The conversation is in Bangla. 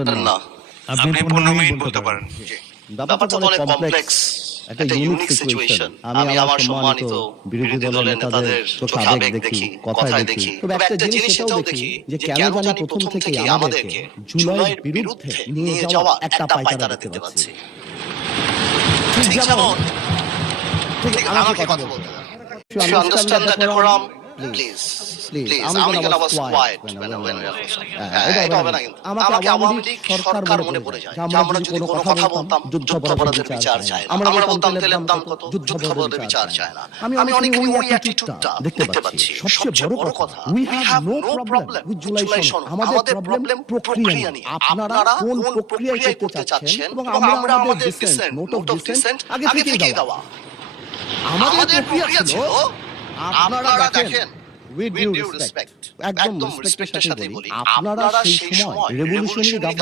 না, আপনি 15 মিনিট বলতে পারেন। ব্যাপারটা তো অনেক কমপ্লেক্স, একটা ইউনিক সিচুয়েশন। আমি আমার সম্মানিত বিরোধী দলের নেতাদের চোখে আবেগ দেখি, কথায় দেখি। তবে একটা জিনিস এটাও দেখি যে কেন জানি প্রথম থেকেই আমাদেরকে জুলাইয়ের বিরুদ্ধে নিয়ে যাওয়া একটা পায়তারা দেখতে পাচ্ছি। ঠিক যেমন আমাকে কথা বলতে দেন। If you understand the decorum, please. I was quiet when এটা হবে না কিন্তু। আমাকে আওয়ামী লীগ সরকার মনে পড়ে যায়। যে আমরা যদি কোনো কথা বলতাম, যুদ্ধাপরাধের বিচার চায় না। আমরা বলতাম তেলের দাম কত, যুদ্ধাপরাধের বিচার চায় না। আমি অনেকখানি ওই অ্যাটিটিউডটা দেখতে পাচ্ছি। সবচেয়ে বড় কথা, we have no problem with July সনদ। আমাদের প্রবলেম প্রক্রিয়া নিয়ে। আপনারা কোন প্রক্রিয়ায় করতে চাচ্ছেন এবং আমরা আমাদের ডিসেন্ট, নোট অফ ডিসেন্ট আগে থেকেই দেওয়া। আমাদের প্রক্রিয়া ছিল আপনারা দেখেন with due respect, একদম রেসপেক্টের সাথে বলি, আপনারা সেই সময় রেভলিউশনারি